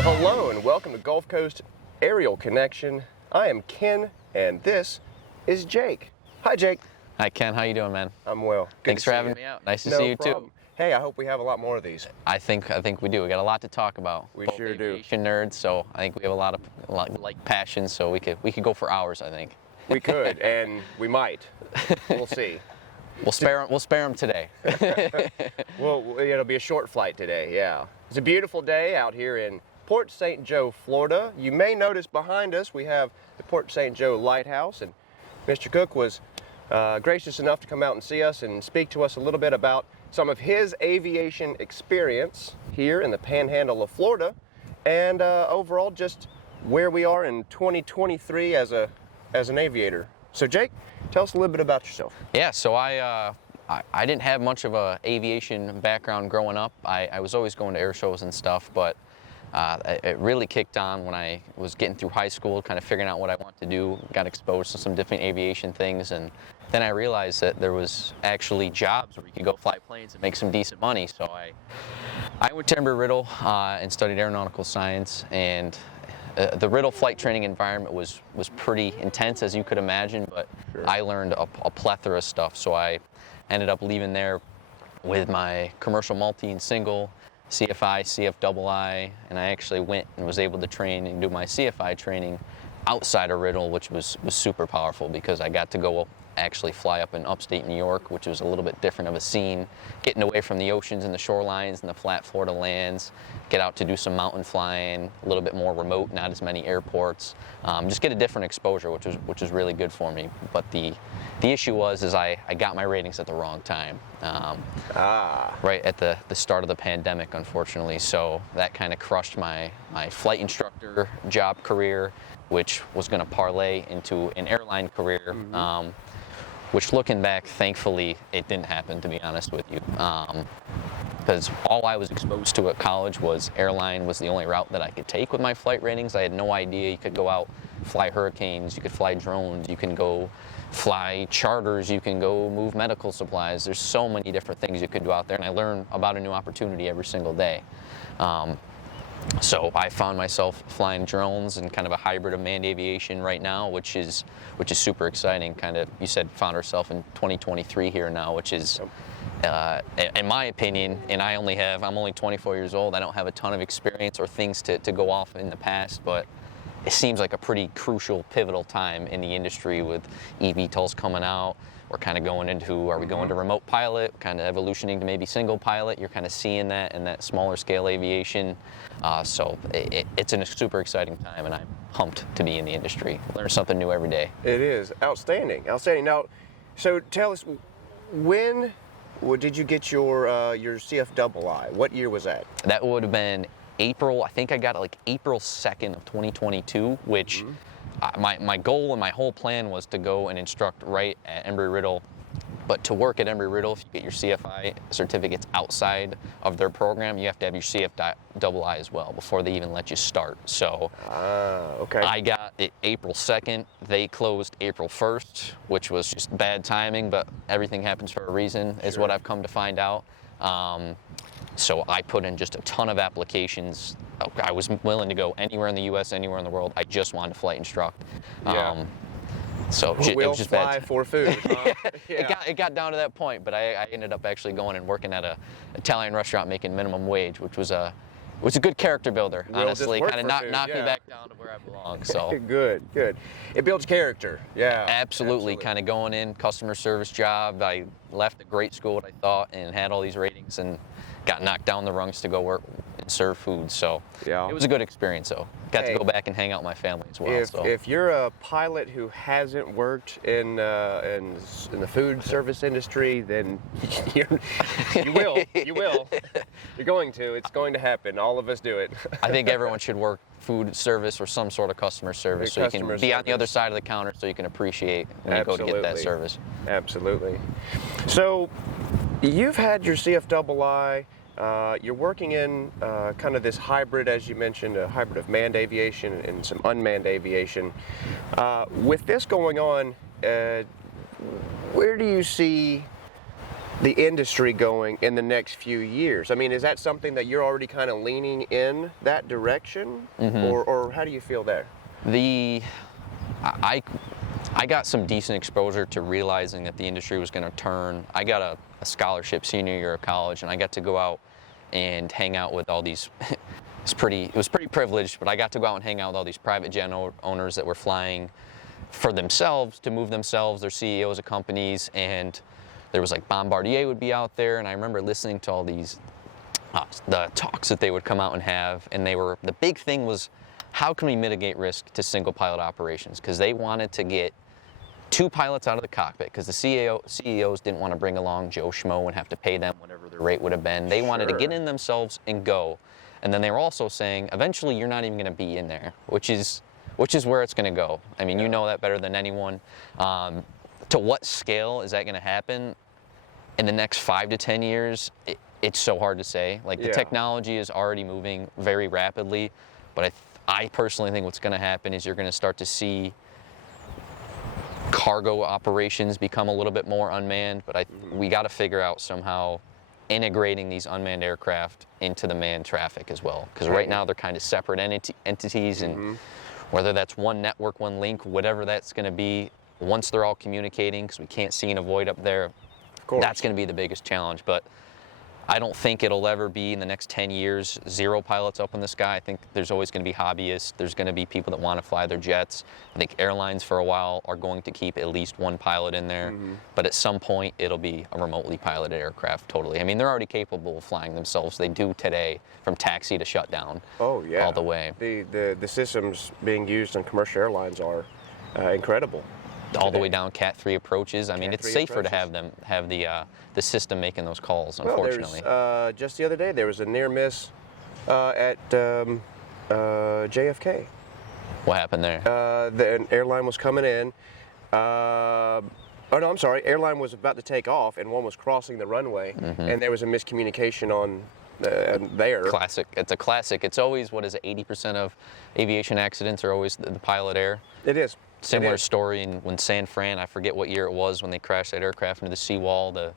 Well, hello and welcome to Gulf Coast Aerial Connection. I am Ken and this is Jake. Hi, Jake. Hi, Ken. How you doing, man? I'm well. Thanks for having me out. Nice to see you too. Hey, I hope we have a lot more of these. I think we do. We got a lot to talk about. We Both sure do. Aviation nerds, so I think we have a lot like passions. So we could go for hours. I think. We could, and we might. We'll see. We'll spare them today. Well, it'll be a short flight today. Yeah, it's a beautiful day out here in Port St. Joe, Florida. You may notice behind us we have the Port St. Joe Lighthouse, and Mr. Cook was gracious enough to come out and see us and speak to us a little bit about some of his aviation experience here in the Panhandle of Florida, and overall just where we are in 2023 as an aviator. So, Jake, tell us a little bit about yourself. Yeah. So I didn't have much of a aviation background growing up. I was always going to air shows and stuff, but it really kicked on when I was getting through high school, kind of figuring out what I want to do, got exposed to some different aviation things, and then I realized that there was actually jobs where you could go fly planes and make some decent money. So I went to Embry-Riddle and studied aeronautical science, and the Riddle flight training environment was pretty intense, as you could imagine, but sure. I learned a plethora of stuff. So I ended up leaving there with my commercial multi and single, CFI, CFII, and I actually went and was able to train and do my CFI training outside of Riddle, which was super powerful because I got to go actually fly up in upstate New York, which was a little bit different of a scene, getting away from the oceans and the shorelines and the flat Florida lands, get out to do some mountain flying, a little bit more remote, not as many airports, just get a different exposure, which was really good for me. But the issue was I got my ratings at the wrong time, right at the start of the pandemic, unfortunately. So that kind of crushed my flight instructor job career, which was going to parlay into an airline career. Mm-hmm. Which, looking back, thankfully, it didn't happen, to be honest with you. Because all I was exposed to at college was airline was the only route that I could take with my flight ratings. I had no idea you could go out, fly Hurricanes, you could fly drones, you can go fly charters, you can go move medical supplies. There's so many different things you could do out there, and I learn about a new opportunity every single day. So I found myself flying drones and kind of a hybrid of manned aviation right now, which is super exciting. Kind of, you said, found ourselves in 2023 here now, which is, in my opinion, and I'm only 24 years old. I don't have a ton of experience or things to go off in the past, but it seems like a pretty crucial, pivotal time in the industry with eVTOLs coming out. We're kind of going into, are we going to remote pilot, kind of evolutioning to maybe single pilot? You're kind of seeing that in that smaller scale aviation. So it's a super exciting time, and I'm pumped to be in the industry. Learn something new every day. It is. Outstanding. Outstanding. Now, so tell us, when did you get your CFII? What year was that? That would have been April. I think I got it like April 2nd of 2022, which my goal and my whole plan was to go and instruct right at Embry-Riddle. But to work at Embry-Riddle, if you get your CFI certificates outside of their program, you have to have your CFII as well before they even let you start. So okay. I got it April 2nd. They closed April 1st, which was just bad timing, but everything happens for a reason, is what I've come to find out. So I put in just a ton of applications. I was willing to go anywhere in the U.S., anywhere in the world. I just wanted to flight instruct. So it was just fly bad. For food. It got down to that point, but I ended up actually going and working at an Italian restaurant making minimum wage, which was a good character builder, honestly. Kind of knocked me back down to where I belong. So good. It builds character. Yeah. Absolutely. Kind of going in, customer service job. I left a great school, what I thought, and had all these ratings, and got knocked down the rungs to go work and serve food. So it was a good experience, though. Got to go back and hang out with my family as well. If you're a pilot who hasn't worked in the food service industry, then you will. You're going to. It's going to happen. All of us do it. I think everyone should work food service or some sort of customer service, so you can be on the other side of the counter, so you can appreciate when you go to get that service. Absolutely. So you've had your CFII. You're working in kind of this hybrid, as you mentioned, a hybrid of manned aviation and some unmanned aviation. With this going on, where do you see the industry going in the next few years? I mean, is that something that you're already kind of leaning in that direction, or how do you feel there? I got some decent exposure to realizing that the industry was going to turn. I got a scholarship senior year of college, and I got to go out and hang out with all these. It was pretty privileged, but I got to go out and hang out with all these private jet owners that were flying for themselves to move themselves. They're CEOs of companies, and there was like Bombardier would be out there, and I remember listening to all these the talks that they would come out and have, and the big thing was, how can we mitigate risk to single pilot operations? Because they wanted to get 2 pilots out of the cockpit, because the CEOs didn't want to bring along Joe Schmo and have to pay them whatever their rate would have been. They wanted to get in themselves and go. And then they were also saying, eventually you're not even going to be in there, which is where it's going to go. I mean, you know that better than anyone. To what scale is that going to happen in the next 5 to 10 years? It's so hard to say. Like, the technology is already moving very rapidly, but I personally think what's going to happen is you're going to start to see cargo operations become a little bit more unmanned, but we got to figure out somehow integrating these unmanned aircraft into the manned traffic as well, because right now they're kind of separate entities, and whether that's one network, one link, whatever that's going to be, once they're all communicating, because we can't see and avoid up there, that's going to be the biggest challenge. But I don't think it'll ever be in the next 10 years 0 pilots up in the sky. I think there's always going to be hobbyists. There's going to be people that want to fly their jets. I think airlines for a while are going to keep at least 1 pilot in there. But at some point, it'll be a remotely piloted aircraft totally. I mean, they're already capable of flying themselves. They do today, from taxi to shutdown. Oh, yeah. All the way. The systems being used on commercial airlines are incredible. All the way down Cat 3 approaches. I mean, it's safer to have the system making those calls, unfortunately. Well, just the other day, there was a near miss at JFK. What happened there? An airline was coming in. Oh, no, I'm sorry. Airline was about to take off, and one was crossing the runway, and there was a miscommunication on there. Classic. It's a classic. It's always, what is it, 80% of aviation accidents are always the pilot error? It is. Similar story when San Fran, I forget what year it was, when they crashed that aircraft into the seawall, the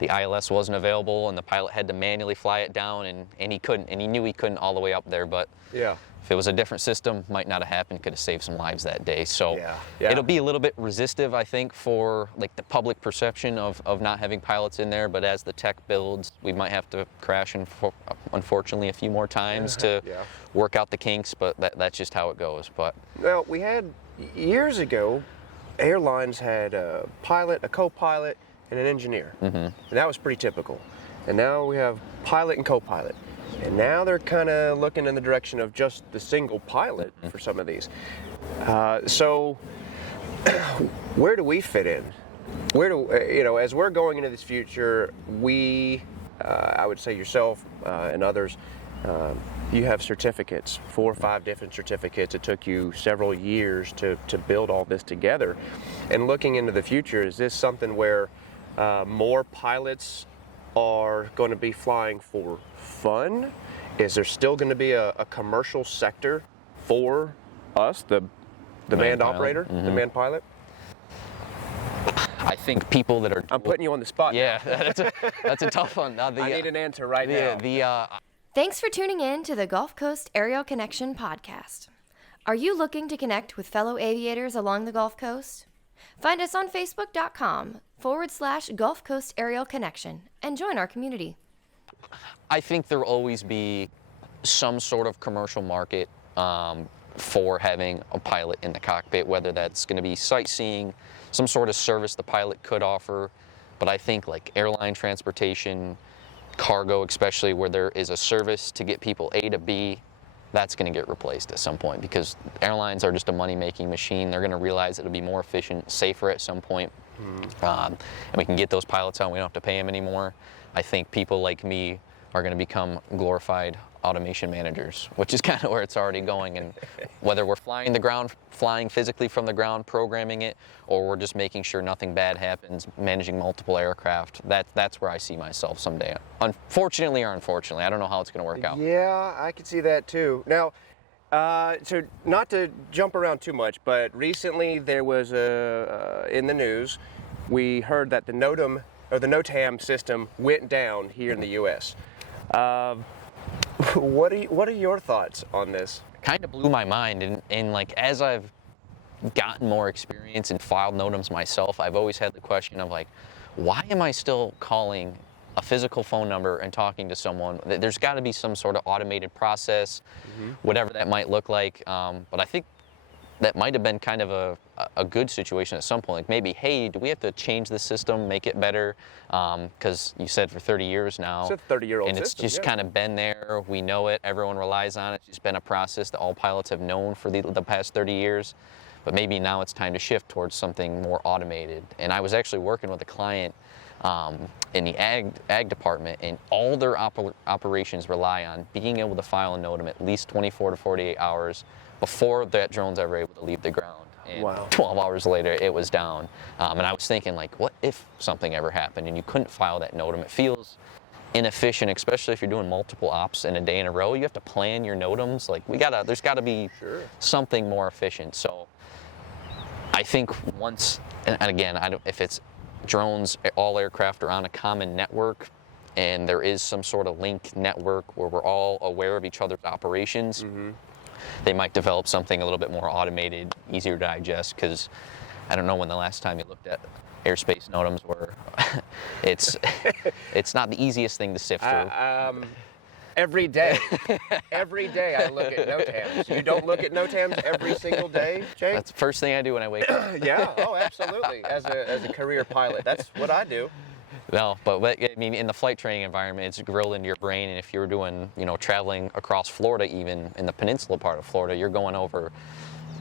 ILS wasn't available, and the pilot had to manually fly it down, and he couldn't, and he knew he couldn't all the way up there, but if it was a different system, might not have happened, could have saved some lives that day. So it'll be a little bit resistive, I think, for like the public perception of not having pilots in there, but as the tech builds, we might have to crash, unfortunately, a few more times to work out the kinks, but that's just how it goes. But well, we had, years ago, airlines had a pilot, a co-pilot, and an engineer, and that was pretty typical. And now we have pilot and co-pilot. And now they're kind of looking in the direction of just the single pilot for some of these. So where do we fit in? Where do, as we're going into this future, I would say yourself and others, you have certificates, 4 or 5 different certificates. It took you several years to build all this together. And looking into the future, is this something where more pilots are going to be flying for fun? Is there still going to be a commercial sector for us, the manned operator, the manned pilot? I think people that are... I'm putting you on the spot. Yeah, that's a tough one. I need an answer right now. Thanks for tuning in to the Gulf Coast Aerial Connection podcast. Are you looking to connect with fellow aviators along the Gulf Coast? Find us on Facebook.com/Gulf Coast Aerial Connection and join our community. I think there will always be some sort of commercial market for having a pilot in the cockpit, whether that's going to be sightseeing, some sort of service the pilot could offer. But I think like airline transportation, cargo especially, where there is a service to get people A to B, that's going to get replaced at some point, because airlines are just a money-making machine. They're going to realize it'll be more efficient, safer at some point, and we can get those pilots out. We don't have to pay them anymore. I think people like me are going to become glorified automation managers, which is kind of where it's already going. And whether we're flying the ground, flying physically from the ground, programming it, or we're just making sure nothing bad happens, managing multiple aircraft, that's where I see myself someday. Unfortunately or unfortunately, I don't know how it's going to work out. Yeah, I could see that too. Now, so not to jump around too much, but recently there was in the news, we heard that the NOTAM or the NOTAM system went down here in the U.S. What are your thoughts on this? Kind of blew my mind, and like as I've gotten more experience and filed NOTAMs myself, I've always had the question of like, why am I still calling a physical phone number and talking to someone? There's got to be some sort of automated process, whatever that might look like. But I think that might have been kind of a good situation at some point. Like maybe, hey, do we have to change the system, make it better? Because you said for 30 years now. It's a 30-year-old and it's system, just kind of been there. We know it. Everyone relies on it. It's just been a process that all pilots have known for the past 30 years. But maybe now it's time to shift towards something more automated. And I was actually working with a client in the ag department, and all their operations rely on being able to file a NOTAM at least 24 to 48 hours before that drone's ever able to leave the ground. And Wow. 12 hours later, it was down. And I was thinking, like, what if something ever happened and you couldn't file that NOTAM? It feels inefficient, especially if you're doing multiple ops in a day in a row. You have to plan your NOTAMs. Like, there's got to be something more efficient. So I think once, and again, if it's drones, all aircraft are on a common network, and there is some sort of link network where we're all aware of each other's operations, they might develop something a little bit more automated, easier to digest, because I don't know when the last time you looked at airspace NOTAMs were. It's not the easiest thing to sift through. Every day. Every day I look at NOTAMs. You don't look at NOTAMs every single day, Jake? That's the first thing I do when I wake up. Yeah, oh, absolutely. As a career pilot, that's what I do. No, but I mean, in the flight training environment, it's drilled into your brain. And if you're doing, traveling across Florida, even in the peninsula part of Florida, you're going over,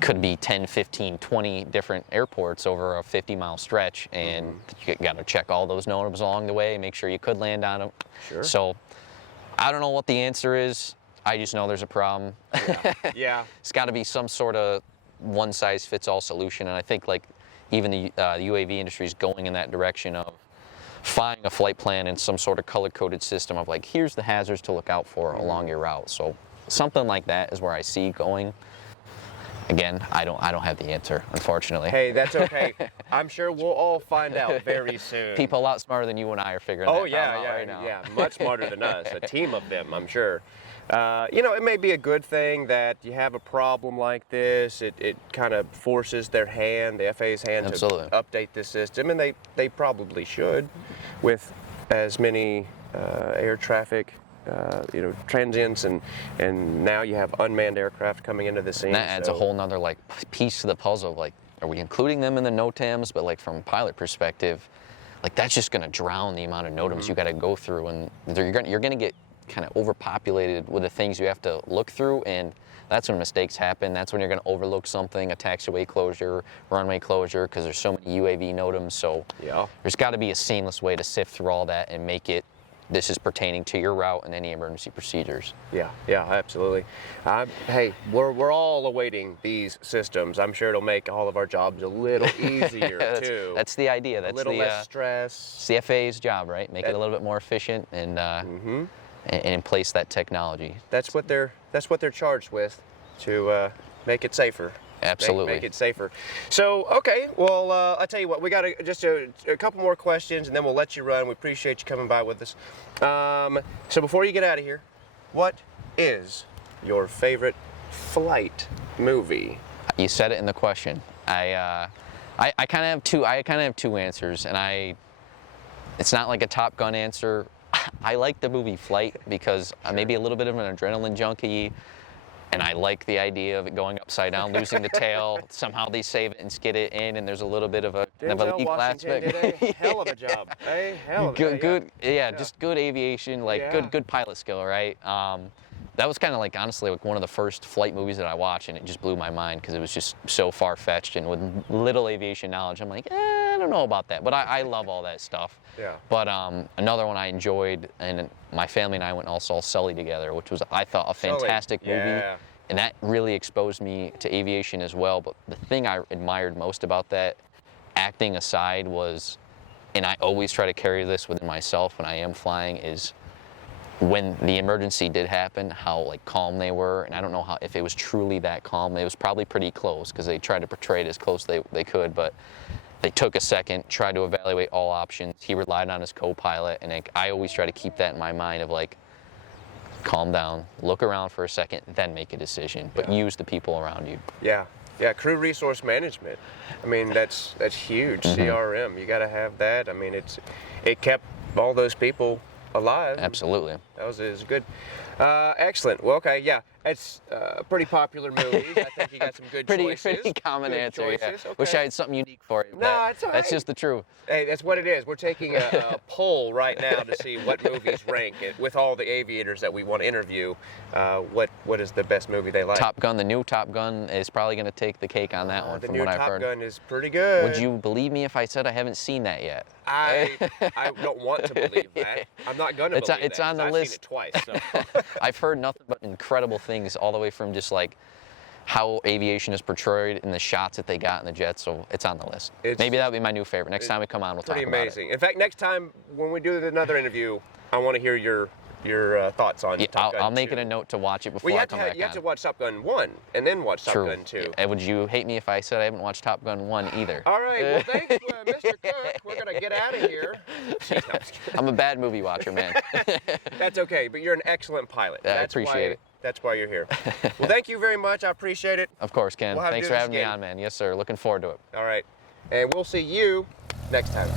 could be 10, 15, 20 different airports over a 50-mile stretch. And you got to check all those NOTAMs along the way, make sure you could land on them. Sure. So I don't know what the answer is. I just know there's a problem. Yeah. It's got to be some sort of one-size-fits-all solution. And I think like even the UAV industry is going in that direction of finding a flight plan and some sort of color-coded system of like, here's the hazards to look out for along your route. So something like that is where I see going. Again, I don't have the answer, unfortunately. Hey, that's okay. I'm sure we'll all find out very soon. People a lot smarter than you and I are figuring that out right now. Yeah, much smarter than us. A team of them, I'm sure. It may be a good thing that you have a problem like this. It kind of forces their hand, the FAA's hand, Absolutely. to update the system, and they probably should, with as many air traffic, transients, and now you have unmanned aircraft coming into the scene. And that adds a whole nother like piece to the puzzle. Like, are we including them in the NOTAMs? But like from a pilot perspective, like that's just going to drown the amount of NOTAMs you got to go through, and you're going to get kind of overpopulated with the things you have to look through, and that's when mistakes happen. That's when you're going to overlook something, a taxiway closure, runway closure, because there's so many UAV NOTAMs. So there's got to be a seamless way to sift through all that and make it, this is pertaining to your route and any emergency procedures. Yeah, absolutely. Hey, we're all awaiting these systems. I'm sure it'll make all of our jobs a little easier too. That's the idea. That's a little less stress. CFII's job, right? Make it a little bit more efficient and and place that technology. That's what they're charged with, to make it safer. Absolutely. Make it safer. So, okay, well, I'll tell you what, we got just a couple more questions, and then we'll let you run. We appreciate you coming by with us. So before you get out of here, what is your favorite flight movie? You said it in the question. I kind of have two answers, and it's not like a Top Gun answer. I like the movie Flight because I'm maybe a little bit of an adrenaline junkie, and I like the idea of it going upside down, losing the tail. Somehow they save it and skid it in, and there's a little bit of a Denzel legal Washington aspect. did a hell of a job. Just good aviation, good pilot skill, right? That was kind of like, honestly, like one of the first flight movies that I watched, and it just blew my mind because it was just so far-fetched, and with little aviation knowledge, I'm like, I don't know about that, but I love all that stuff. Yeah. But another one I enjoyed, and my family and I went and all saw Sully together, which was, I thought, a fantastic movie. And that really exposed me to aviation as well. But the thing I admired most about that, acting aside, was, and I always try to carry this within myself when I am flying, is when the emergency did happen, how like calm they were. And I don't know if it was truly that calm. It was probably pretty close because they tried to portray it as close they could, but they took a second, tried to evaluate all options. He relied on his co-pilot, and I always try to keep that in my mind of like, calm down, look around for a second, then make a decision, but use the people around you. Yeah, crew resource management. I mean, that's huge. CRM, you got to have that. I mean, it kept all those people alive. Absolutely. That was good. Excellent. Well, okay, yeah, it's pretty popular movies. I think you got some good choices. Pretty common Good answer. Yeah. choices. Okay. Wish I had something unique for you. No, it's all That's right. just the truth. Hey, that's what it is. We're taking a poll right now to see what movies rank it with all the aviators that we want to interview. What is the best movie they like? Top Gun, the new Top Gun is probably going to take the cake on that one. The from new what I've Top heard. Gun is pretty good. Would you believe me if I said I haven't seen that yet? I don't want to believe that. I'm not going to believe It's that. on the 'cause list. I've seen it twice. So. I've heard nothing but incredible things, all the way from just like how aviation is portrayed in the shots that they got in the jets. So it's on the list. Maybe that would be my new favorite. Next time we come on, we'll talk Pretty about amazing. In fact, next time when we do another interview, I want to hear your thoughts on it. Top Gun I'll make 2. it a note to watch it before Well, I come back on. you have to watch Top Gun 1 and then watch Top True. Gun 2. Yeah. Would you hate me if I said I haven't watched Top Gun 1 either? All right. Well, thanks, Mr. Cook. We're going to get out of here. No, I'm just kidding. I'm a bad movie watcher, man. That's okay, but you're an excellent pilot. Yeah, I appreciate it. That's why you're here. Well, thank you very much. I appreciate it. Of course, Ken. We'll have to Thanks do for this having me again. on, man. Yes, sir. Looking forward to it. All right. And we'll see you next time.